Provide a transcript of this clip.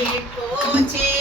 બેઠો છે